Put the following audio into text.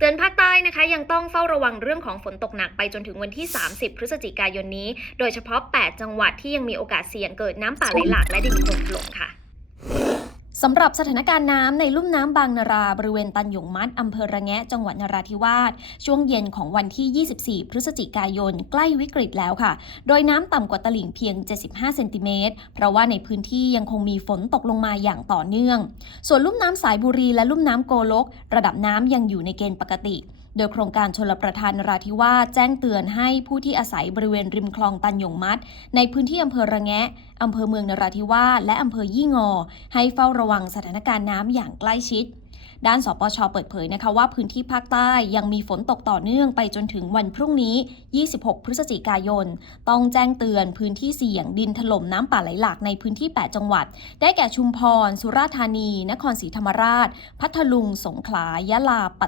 เตือนภาคใต้นะคะ ยังต้องเฝ้าระวังเรื่องของฝนตกหนักไปจนถึงวันที่ 30 พฤศจิกายนนี้ โดยเฉพาะ 8 จังหวัดที่ยังมีโอกาสเสี่ยงเกิดน้ำป่าไหลหลากและดินโคลนถล่มค่ะ สำหรับสถานการณ์น้ำในลุ่มน้ำบางนาราบริเวณตันหยงมัดอำเภอระแงะจังหวัดนราธิวาสช่วงเย็นของวันที่ 24 พฤศจิกายน ใกล้วิกฤตแล้วค่ะ โดยน้ำต่ำกว่าตลิ่งเพียง 75 เซนติเมตรเพราะว่าในพื้นที่ยังคงมีฝนตกลงมาอย่างต่อเนื่อง ส่วนลุ่มน้ำสายบุรีและลุ่มน้ำโกลก ระดับน้ำยังอยู่ในเกณฑ์ปกติโดยโครงการชลประทานนราธิวาสแจ้งเตือนให้ผู้ที่อาศัยบริเวณริมคลองตันหยงมัด ในพื้นที่อำเภอระแงะอำเภอเมืองนราธิวาสและอำเภอยี่งอ ให้เฝ้าระวังสถานการณ์น้ำอย่างใกล้ชิดด้านสปชเปิดเผยนะคะว่าพื้นที่ภาคใต้ยังมีฝนตกต่อเนื่องไปจนถึงวันพรุ่งนี้ 26 พฤศจิกายน ต้องแจ้งเตือนพื้นที่เสี่ยงดินถล่มน้ำป่าไหลหลากในพื้นที่ 8 จังหวัด ได้แก่ชุมพร สุราษฎร์ธานี นครศรีธรรมราช พัทลุง สงขลา ยะลา ปัต